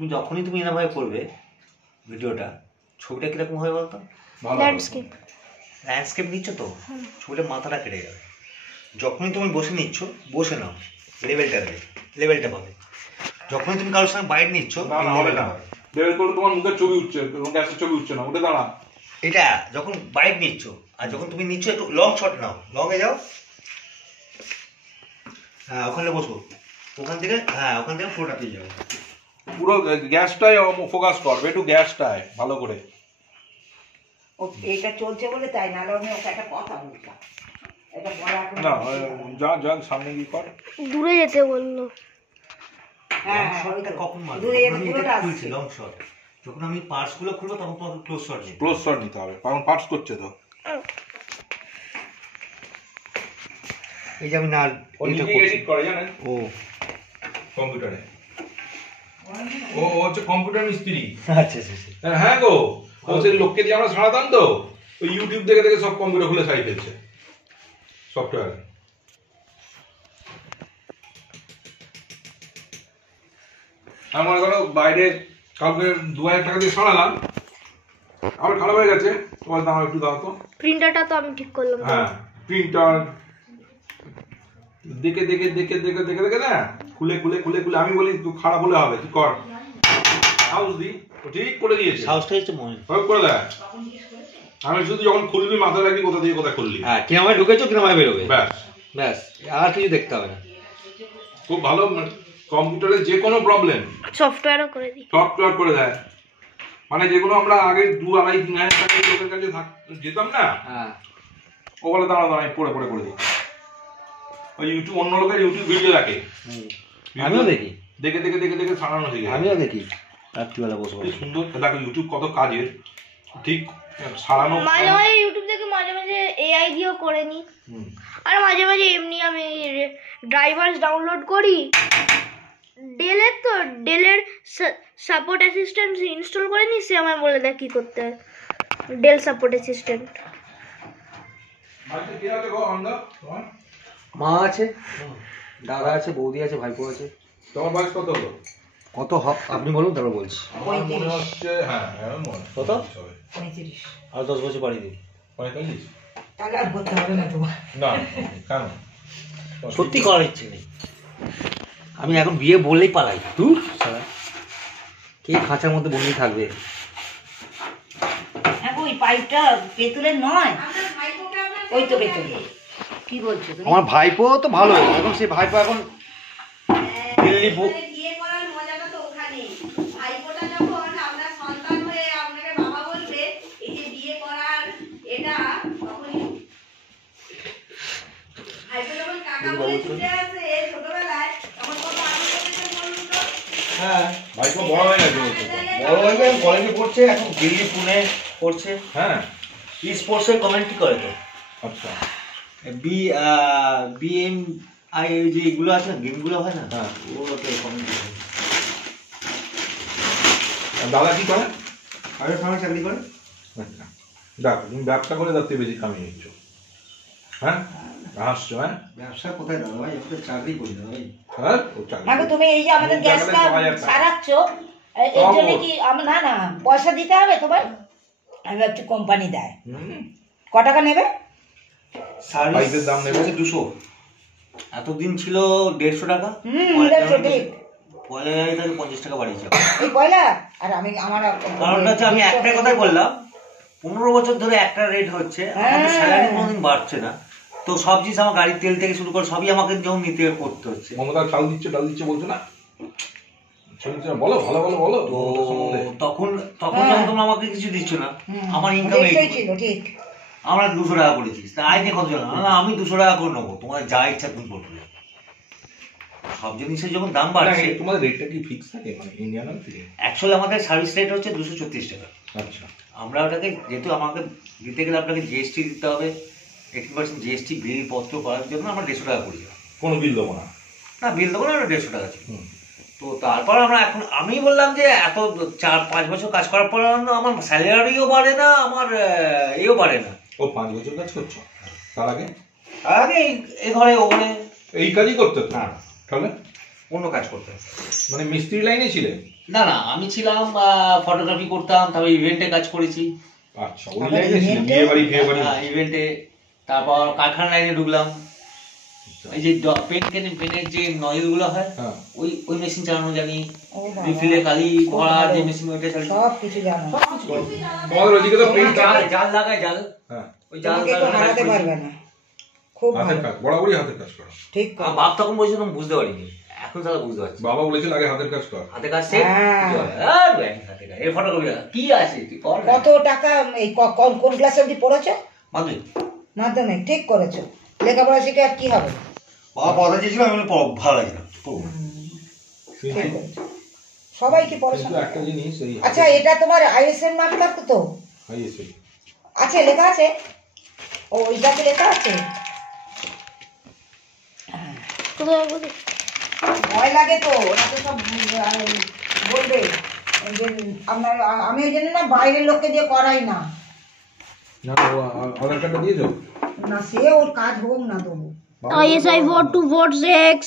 তুমি যখনই তুমি এরকমভাবে করবে ভিডিওটা, ছবিটা কিরকম হবে বলতো? ল্যান্ডস্কেপ নিচ্ছ তো, ছবিটা মাথাটা কেটে যাবে। যখনই তুমি বসে নিচ্ছ, বসে নাও, লেভেলটা পাবে। যখনই তুমি কারোর সঙ্গে বাইট নিচ্ছ, লেভেল করলে তোমার মুখের ছবি উঠছে, গ্যাসের ছবি উঠছে না, উঠে দাঁড়া। এটা যখন বাইট নিচ্ছ, আর যখন তুমি নিচ্ছ একটু লং শট নাও, লংয়ে যাও, হ্যাঁ ওখানে বসবো, ওখান থেকে পুরোটা পেয়ে যাবে। পুরো গ্যাসটাই ফোকাস করবে, একটু গ্যাসটাই ভালো করে। এটা চলছে বলে তাই, নাহলে আমি ওকে একটা কথা বলতাম। না যা সামনে গিয়ে কর, দূরে যেতে বললো। হ্যাঁ কখন মারবো? খুলছি লং শট, যখন আমি পার্টস গুলো খুলবো তখন তোমাকে ক্লোজ শট নিতে হবে, কারণ পার্টস করছে তো। এই যে আমি না এডিট করে জানেন, ও কম্পিউটারে, ও হচ্ছে কম্পিউটার মিস্ত্রি। আচ্ছা হ্যাঁ গো, ও সেই লোককে দিয়ে আমরা সারাতাম তো, ওই ইউটিউব দেখে দেখে সব কম্পিউটার খুলে সারিয়ে ফেলছে সফটওয়্যার। আমি মনে করো বাইরে কালকে 2000 টাকা দিয়ে সারালাম, আবার খারাপ হয়ে গেছে, তোমার দাম একটু দাও তো। প্রিন্টারটা তো আমি ঠিক করলাম। হ্যাঁ প্রিন্টার দেখে দেখে দেখে দেখে দেখে দেখে না, খুলে খুলে খুলে খুলে আমি বলি তুই খারাপ হলে হবে, তুই কর। হাউস দি ঠিক করে দিয়েছে, হাউসটা হচ্ছে মনে সব করে দেয়। আমি শুধু যখন খুলবি মাথায় রাখবি কোথা দিয়ে কোথায় খুললি, হ্যাঁ কিরকম ঢুকেছো কিরকম বেরোবে, ব্যাস ব্যাস, আর কিছু দেখতে হবে না। খুব ভালো, কম্পিউটারে যে কোনো প্রবলেম সফটওয়্যারও করে দিই, সফটওয়্যার করে দেয়। মানে যেগুলো আমরা আগে 2-2.5-3 হাজার টাকা লোকের কাছে যেতাম না, হ্যাঁ ও বলে দাঁড়া আমি পড়ে পড়ে করে দিই। ওই ইউটিউব, অন্য লোকের ইউটিউব ভিডিও দেখে, আমিও দেখি, দেখে দেখে দেখে দেখে সারানো শিখে। আমিও দেখি রাত্রিবেলা বসে সুন্দর দেখো ইউটিউব কত কাজের, ঠিক সারানো। মাঝে মাঝে ইউটিউব থেকে মাঝে মাঝে এআই দিয়েও করে নি, আর মাঝে মাঝে এমনি আমি ড্রাইভারস ডাউনলোড করি। ডেলের সাপোর্ট অ্যাসিস্ট্যান্ট ইনস্টল করে নি, সে আমায় বলে দেয় কি করতে হয়। Dell support assistant. মা আছে, দাদা আছে, বৌদি আছে, ভাইপো আছে। তোমার বয়স কত হলো? কত আপনি বলুন তারপর বলছি। মনে হচ্ছে হ্যাঁ কত? 35। আর 10 বছর বাড়িয়ে দিন। 45? তাহলে আর করতে হবে না তোমার। না কেন, সত্যি করার ইচ্ছে নেই। আমি এখন বিয়ে বললেই পালাই, তুই সারা কে খাঁচার মধ্যে বন্দি থাকবে। ওই পাইপটা পেতুলের নয়, ওই তো পেতুলের। কি বলছো তুমি? আমার ভাইপো তো ভালো, এখন সেই ভাইপো এখন দিল্লি বিয়ে করার মজাটা তো ওখানে। ভাইপোটা যখন আপনার সন্তান হয়ে আপনাকে বাবা বলবে, এই যে বিয়ে করার এটা, তখনই ভাইপো যখন কাকা বলে ছুটে আসে ছোটবেলায়, তখন কত আনন্দ পেতেন বলুন তো। হ্যাঁ ভাইপো বড় হয়ে গেছে, বড় হয়ে গেছে, কলেজে পড়ছে, এখন দিল্লি পুনে পড়ছে। হ্যাঁ স্পোর্টসের কমেন্ট্রি করে তো। আচ্ছা BMI যে এগুলো আছে না, গেমগুলো হয় না, ওগুলোতে কমেন্ট্রি করে। দাদা কি করে? আরে সময় চাকরি করে। আচ্ছা দেখ তুমি ব্যবসা করে যাতে বেশি কামিয়ে নিচ্ছ, হ্যাঁ হাসছো। হ্যাঁ ব্যবসা কোথায় দাদা ভাই, আমি তো চাকরি করি না ভাই। হ্যাঁ ও চাকরি। মানে তুমি এই যে আমাদের গ্যাসটা সারাচ্ছ, এর জন্য কি না না পয়সা দিতে হবে তোমার? আমি ভাবছি কোম্পানি দেয়। ক টাকা নেবে? পাইপের দাম নেবে 200, এতদিন ছিল 150 টাকা। ঠিক পয়লা জানুয়ারি থেকে 50 টাকা বাড়িয়েছে। এই পয়লা। আর আমি আমার কারণটা হচ্ছে আমি একটা কথাই বললাম, 15 বছর ধরে একটা রেট হচ্ছে, আমাদের স্যালারি কোনোদিন বাড়ছে না। তো সব জিনিস আমার গাড়ির তেল থেকে শুরু করে সবই আমাকে যেমন নিতে করতে হচ্ছে। মমতা চাল দিচ্ছে ডাল দিচ্ছে বলছো না, বলো ভালো ভালো বলো। তো তখন যখন তোমরা আমাকে কিছু দিচ্ছ না, আমার ইনকাম ছিল ঠিক। আমরা 200 টাকা করেছি, তা আয় দিয়ে কত জানো না, আমি 200 টাকা করে নেবো, তোমার যা ইচ্ছা তুমি করবে। সব জিনিসের যখন দাম বাড়ছে, তোমাদের রেটটা কি ফিক্স থাকে মানে ইন্ডিয়ান থেকে? অ্যাকচুয়ালি আমাদের সার্ভিস রেট হচ্ছে 236 টাকা। আচ্ছা আমরা ওটাকে যেহেতু আমাকে দিতে গেলে আপনাকে জিএসটি দিতে হবে, 18% জিএসটি বিল পত্র করার জন্য আমরা 150 টাকা করি। কোনো বিল দেবো না? না বিল দেবো না, 150 টাকা ছিল। তো তারপর আমরা এখন আমি বললাম যে এত 4-5 বছর কাজ করার পর আমার স্যালারিও বাড়ে না, আমার এও বাড়ে না। ও 5 বছর কাজ করছো, তার আগে আগে এই ঘরে ওখানে এই কাজই করতে না, তাহলে অন্য কাজ করতে। মানে মিস্ত্রি লাইনে ছিলেন? না না, আমি ছিলাম ফটোগ্রাফি করতাম, তারপর ইভেন্টে কাজ করেছি। আচ্ছা, ওই লাইনে ছিলেন, বিয়ে বাড়ি ইভেন্টে। তারপর কারখানা লাইনে ঢুকলাম। এই যে পেনের যে নজল গুলো হয়, ওই মেশিন চালানো জানি। রিফিলে কালি ভরার যে মেশিন, ওইটা চালানো সব কিছু জানো। তোমাদের ওইদিকে তো পেইন্ট জাল লাগায়, জাল। ওই জাল হারাতে পারবে না, খুব হাতের কাজ, বরাবরই হাতের কাজ করো। ঠিক। বাপ তখন বলছিল আমি বুঝতে পারিনি, এখন তারা বুঝতে পারছি। বাবা বলেছিল আগে হাতের কাজ কর। হাতের কাজ এই ফটোগ্রাফি কি আছে তুই কর। কত টাকা এই কোন ক্লাস অবধি পড়েছো? মাধ্যমিক। ঠিক করেছো। লেখাপড়া শিখে আর কি হবে? বাবা পড়া চেয়েছিল, আমি ভালো লাগে না। সবাই কি পড়াশোনা? একটা জিনিস, আচ্ছা, এটা তোমার আইএসএম নাম্বার তো? আছে, লেখা আছে। ও, ওইটাতে লেখা আছে। ভয় লাগে তো, ওরা তো সব বলবে যে আপনার, আমি ওই জন্য না বাইরের লোককে দিয়ে করাই না। আধার কার্ডটা দিয়ে যাও না, সে ওর কাজ হোক না দেবো। Yes, I vote to vote 6.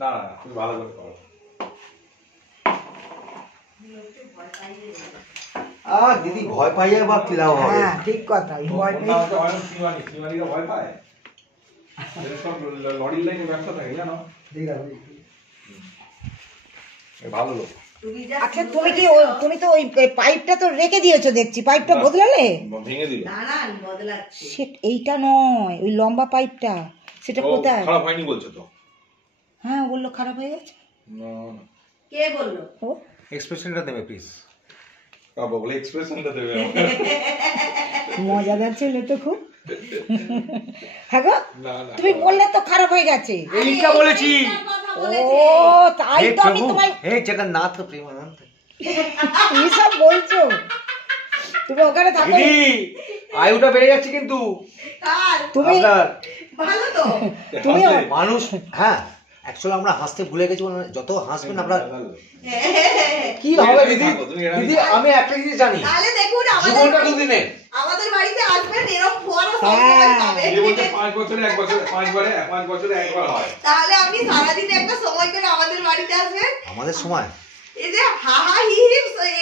না, তুমি ভালো করে করো। দিদি ভয় পাই যায় বা কি লাভ হবে? হ্যাঁ, ঠিক কথা। ভয় পেয়ে ভয় পায়, সব লরির লাইনে ব্যবসা থাকে, জানো? ভালো লোক। আচ্ছা, তুমি তো ওই পাইপটা তো রেখে দিয়েছো দেখছি, পাইপটা বদলালে? ভেঙে দিল। দাঁড়ান, বদলাচ্ছে। এইটা নয়, ওই লম্বা পাইপটা, সেটা কোথায়? খারাপ হয়নি বলছো তো? হ্যাঁ, বললো খারাপ হয়ে গেছে। না, কে বললো? ও, এক্সপ্রেশনটা দেবে প্লিজ। বাবা বলে এক্সপ্রেশনটা দেবে। মজাদার ছেলে তো খুব। হ্যাঁ গো, না না, তুমি বললে তো খারাপ হয়ে গেছে। এইটা বলেছি। ও, তাই তো আমি তোমায়, হে জগন্নাথ প্রেমানন্দ, তুমি সব বলছো। তুমি ওখানে থাকো। দিদি আয়ুটা বেড়ে যাচ্ছে কিন্তু। কার? তুমি ভালো তো। তুমি মানুষ, হ্যাঁ অ্যাকচুয়ালি আমরা হাসতে ভুলে গেছি। যত হাসবেন আমরা কি হবে দিদি। দিদি আমি একটা জিনিস জানি, তাহলে দেখুন, জীবনটা দুদিনে। আমাদের বাড়িতে আসবেন, এরকম ফোয়ারা সবসময় পাবে। এই বলতে 5 বছরে একবার হয়। তাহলে আপনি সারাদিনে একটা সময় করে আমাদের বাড়িতে আসবেন। আমাদের সময় এই যে হাহা হি হি,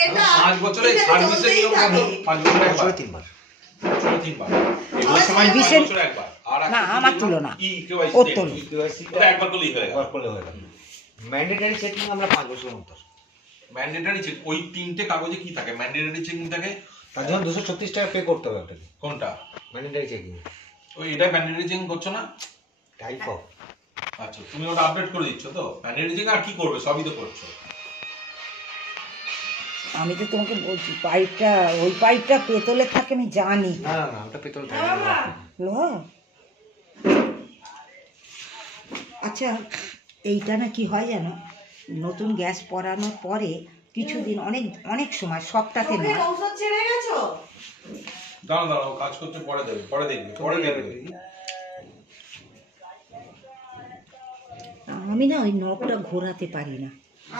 এটা 5 বছরে সার্ভিসে নিয়ম কত? 5 বছরে একবার, 3বার। এই সময় 20 বছরে একবার। আর না, আমার তুলনা KYC ওর তুলনা। এটা একবার করলেই হয়ে গেল। ম্যান্ডেটরি চেকিং আমরা 5 বছরের মধ্যে। ম্যান্ডেটরি চেক, ওই 3টে কাগজে কি থাকে? ম্যান্ডেটরি চেকিং থাকে, তার জন্য 236 টাকা পে করতে হবে আপনাকে। কোনটা? Mandatory checking. ওই এটা ম্যান্ডেটরি চেকিং করছো না? Type of. আচ্ছা, তুমি ওটা আপডেট করে দিচ্ছ তো? ম্যান্ডেটরি চেকিং আর কি করবে, সবই তো করছো। আমি তো তোমাকে বলছি, পাইপটা, ওই পাইপটা পেতলের থাকে আমি জানি। না না না, ওটা পেতল থাকে না। আচ্ছা, এইটা না কি হয় জানো, নতুন গ্যাস পরানোর পরে কিছুদিন, অনেক সময়, সবটাতে না। চোখের ঔষধ ছেড়ে গেছো? দাঁড়াও, কাজ করতে পরে দেবে, পরে দেখবে। আমি না ওই নবটা ঘোরাতে পারি না।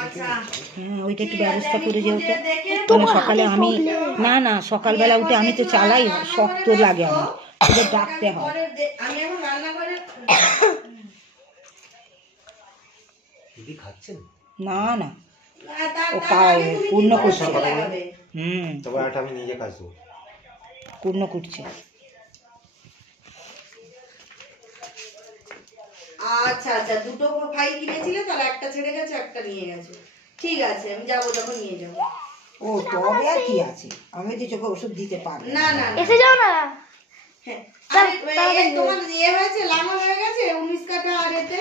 আচ্ছা, হ্যাঁ, ওইটা একটু ব্যবস্থা করে যেও তো। মানে সকালে আমি, না সকালবেলা উঠে আমি তো চালাই, শক্ত লাগে আমার, ওদের ডাকতে হয়। আমি এখন রান্না করে। দিদি খাচ্ছেন? না, ও পূর্ণ করছে। তবে একটা আমি নিজে কাজ দেবো। পূর্ণ করছে। আচ্ছা, দুটো ফাইল কিনেছিলে, তাহলে একটা ছেড়ে গেছে, একটা নিয়ে গেছে। ঠিক আছে, আমি যাবো, যখন নিয়ে যাবো। ও, তবে আর কি আছে, আমি যে চোখে ওষুধ দিতে পারবো না, এসে যাও না। হ্যাঁ, তোমার ইয়ে হয়েছে, লাঙল হয়ে গেছে 19 কাঠা। আর এতে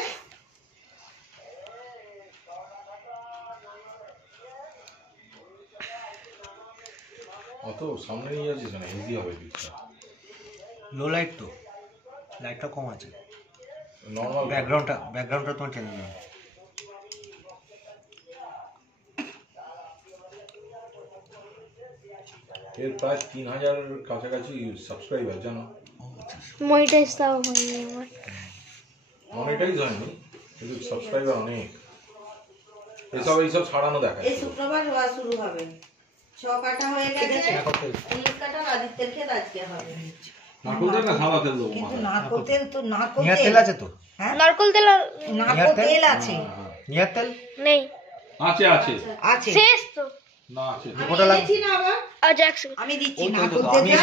অত সামনে নিয়ে যাচ্ছিস না, ইজি হবে পিকচার। লো লাইট তো, লাইটটা কম আছে। নরমাল ব্যাকগ্রাউন্ডটা তোমার চেঞ্জ না। এর প্রায় 3000 কাছাকাছি সাবস্ক্রাইবার, জানো? মনিটাইজ তাও হয়নি আমার। মনিটাইজ হয়নি, কিন্তু সাবস্ক্রাইবার অনেক। এইসব ছাড়ানো দেখায়। এই শুক্রবার হওয়া শুরু হবে। 6 কাটা হয়ে গেছে। 30 কাটা আদিত্যের ক্ষেত আজকে হবে। নারকোল তেল না সাদা তেল দেবো? কিন্তু নারকোল তেল তো নারকোল নিয়ার তেল তেল আছে তো? হ্যাঁ নারকোল তেল নারকোল তেল আছে নিয়ার তেল নেই, আছে আছে আছে শেষ তো। না আছে আমি এনেছি না আবার, আচ্ছা এক সেকেন্ড আমি দিচ্ছি ওই তো, নারকোল আমি তেল